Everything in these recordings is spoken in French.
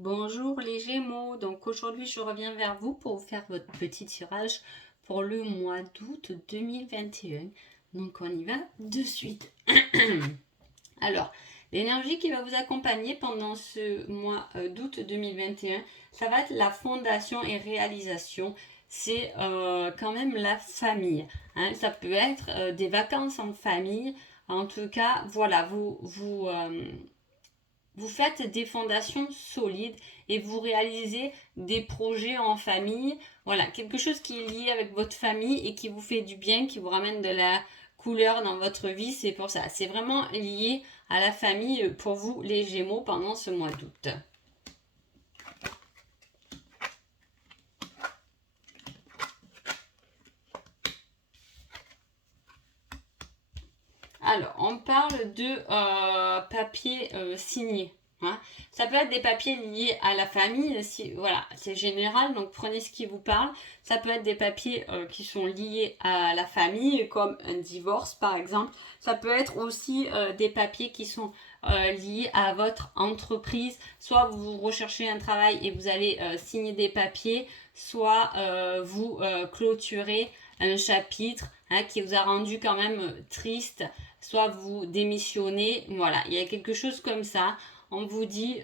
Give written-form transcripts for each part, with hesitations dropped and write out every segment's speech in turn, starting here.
Bonjour les Gémeaux, donc aujourd'hui je reviens vers vous pour vous faire votre petit tirage pour le mois d'août 2021. Donc on y va de suite. Alors, l'énergie qui va vous accompagner pendant ce mois d'août 2021, ça va être la fondation et réalisation. C'est quand même la famille. Hein. Ça peut être des vacances en famille. En tout cas, voilà, vous faites des fondations solides et vous réalisez des projets en famille. Voilà, quelque chose qui est lié avec votre famille et qui vous fait du bien, qui vous ramène de la couleur dans votre vie. C'est pour ça. C'est vraiment lié à la famille pour vous, les Gémeaux, pendant ce mois d'août. Alors, on parle de papier signé. Hein. Ça peut être des papiers liés à la famille, si, voilà, c'est général, donc prenez ce qui vous parle. Ça peut être des papiers qui sont liés à la famille, comme un divorce par exemple. Ça peut être aussi des papiers qui sont liés à votre entreprise. Soit vous recherchez un travail et vous allez signer des papiers, soit vous clôturez un chapitre qui vous a rendu quand même triste, soit vous démissionnez, voilà, il y a quelque chose comme ça. On vous dit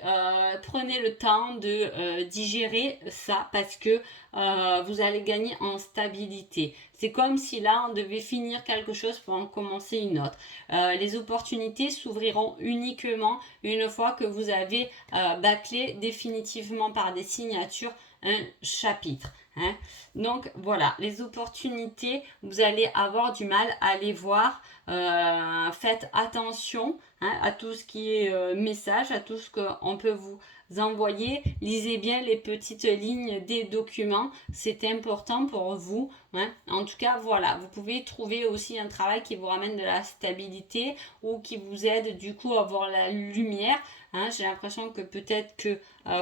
prenez le temps de digérer ça parce que vous allez gagner en stabilité. C'est comme si là on devait finir quelque chose pour en commencer une autre. Les opportunités s'ouvriront uniquement une fois que vous avez bâclé définitivement par des signatures un chapitre. Hein. Donc voilà, les opportunités, vous allez avoir du mal à les voir. Faites attention à tout ce qui est message, à tout ce qu'on peut vous envoyer. Lisez bien les petites lignes des documents, c'est important pour vous. Hein. En tout cas, voilà, vous pouvez trouver aussi un travail qui vous ramène de la stabilité ou qui vous aide du coup à avoir la lumière. Hein. J'ai l'impression que peut-être que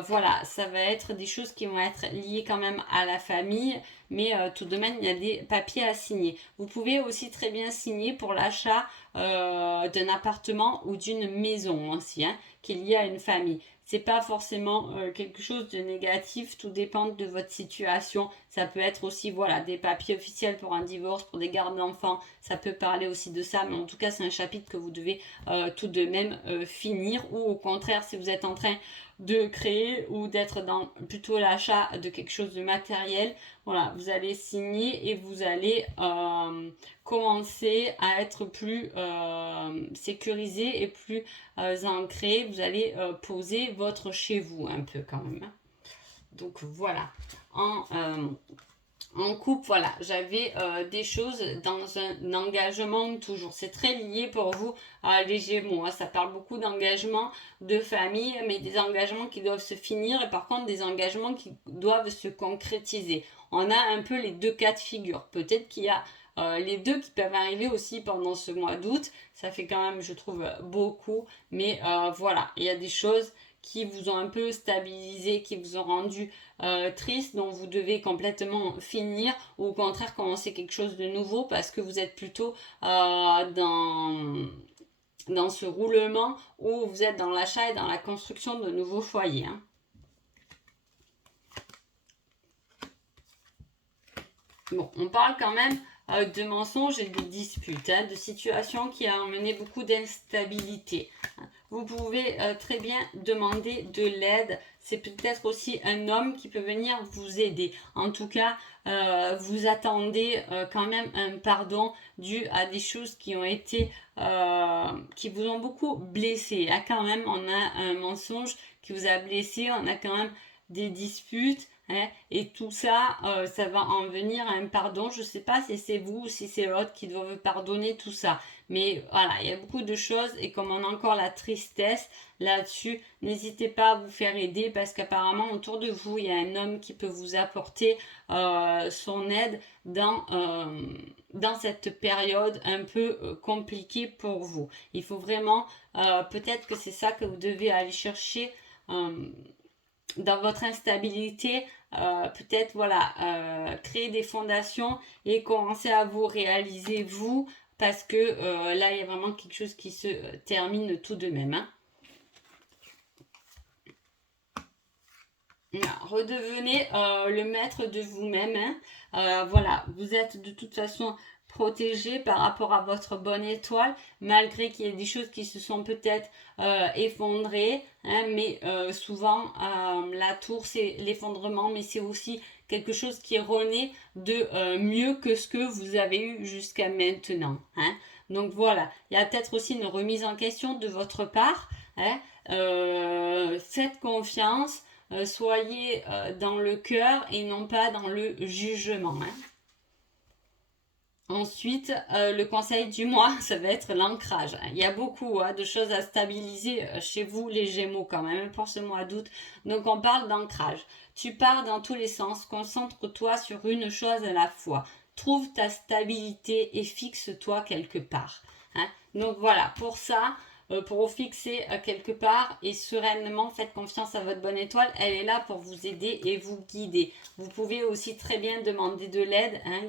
voilà, ça va être des choses qui vont être liées quand même à la famille, mais tout de même, il y a des papiers à signer. Vous pouvez aussi très bien signer pour l'achat d'un appartement ou d'une maison aussi, hein, qui est lié à une famille. C'est pas forcément quelque chose de négatif, tout dépend de votre situation. Ça peut être aussi voilà des papiers officiels pour un divorce, pour des gardes d'enfants. Ça peut parler aussi de ça, mais en tout cas c'est un chapitre que vous devez tout de même finir. Ou au contraire, si vous êtes en train de créer ou d'être dans plutôt l'achat de quelque chose de matériel, voilà, vous allez signer et vous allez commencer à être plus sécurisé et plus ancré. Vous allez poser votre chez vous un peu quand même. Donc voilà. En couple, voilà, j'avais des choses dans un engagement toujours. C'est très lié pour vous, les Gémeaux. Hein. Ça parle beaucoup d'engagement, de famille, mais des engagements qui doivent se finir et par contre des engagements qui doivent se concrétiser. On a un peu les deux cas de figure. Peut-être qu'il y a les deux qui peuvent arriver aussi pendant ce mois d'août. Ça fait quand même, je trouve, beaucoup. Mais voilà, il y a des choses qui vous ont un peu stabilisé, qui vous ont rendu triste, dont vous devez complètement finir, ou au contraire commencer quelque chose de nouveau parce que vous êtes plutôt dans ce roulement où vous êtes dans l'achat et dans la construction de nouveaux foyers. Hein. Bon, on parle quand même de mensonges et de disputes, hein, de situations qui ont mené beaucoup d'instabilité. Vous pouvez très bien demander de l'aide. C'est peut-être aussi un homme qui peut venir vous aider. En tout cas, vous attendez quand même un pardon dû à des choses qui ont été, qui vous ont beaucoup blessé. Là, quand même, on a un mensonge qui vous a blessé. On a quand même des disputes. Hein, et tout ça, ça va en venir à un pardon. Je ne sais pas si c'est vous ou si c'est l'autre qui doit vous pardonner tout ça. Mais voilà, il y a beaucoup de choses et comme on a encore la tristesse là-dessus, n'hésitez pas à vous faire aider parce qu'apparemment autour de vous, il y a un homme qui peut vous apporter son aide dans cette période un peu compliquée pour vous. Il faut vraiment, peut-être que c'est ça que vous devez aller chercher dans votre instabilité, peut-être voilà, créer des fondations et commencer à vous réaliser vous, parce que là il y a vraiment quelque chose qui se termine tout de même. Hein. Redevenez le maître de vous-même. Hein. Voilà, vous êtes de toute façon protégé par rapport à votre bonne étoile, malgré qu'il y ait des choses qui se sont peut-être effondrées. Hein, mais souvent, la tour, c'est l'effondrement, mais c'est aussi quelque chose qui est rené de mieux que ce que vous avez eu jusqu'à maintenant. Hein. Donc voilà, il y a peut-être aussi une remise en question de votre part. Hein. Faites confiance. Soyez dans le cœur et non pas dans le jugement. Hein. Ensuite, le conseil du mois, ça va être l'ancrage. Il y a beaucoup de choses à stabiliser chez vous, les Gémeaux, quand même, pour ce mois d'août. Donc, on parle d'ancrage. Tu pars dans tous les sens, concentre-toi sur une chose à la fois. Trouve ta stabilité et fixe-toi quelque part. Hein. Donc, voilà, pour ça, pour vous fixer quelque part et sereinement, faites confiance à votre bonne étoile. Elle est là pour vous aider et vous guider. Vous pouvez aussi très bien demander de l'aide. Hein.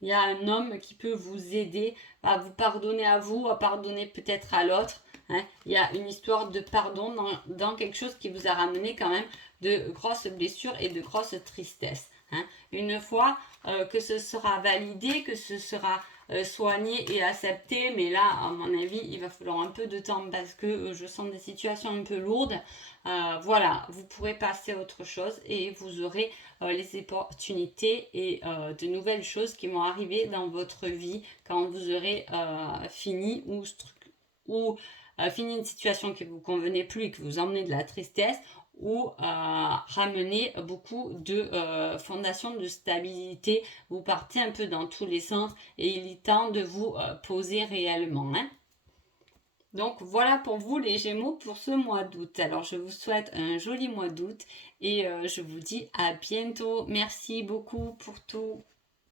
Il y a un homme qui peut vous aider à vous pardonner à vous, à pardonner peut-être à l'autre. Hein. Il y a une histoire de pardon dans quelque chose qui vous a ramené quand même de grosses blessures et de grosses tristesses. Hein. Une fois que ce sera validé, que ce sera soigné et accepté, mais là, à mon avis, il va falloir un peu de temps parce que je sens des situations un peu lourdes. Voilà, vous pourrez passer à autre chose et vous aurez les opportunités et de nouvelles choses qui vont arriver dans votre vie quand vous aurez fini ou fini une situation qui ne vous convenait plus et que vous emmenez de la tristesse ou ramener beaucoup de fondations de stabilité. Vous partez un peu dans tous les sens et il est temps de vous poser réellement. Hein. Donc voilà pour vous les Gémeaux pour ce mois d'août. Alors je vous souhaite un joli mois d'août et je vous dis à bientôt. Merci beaucoup pour tout.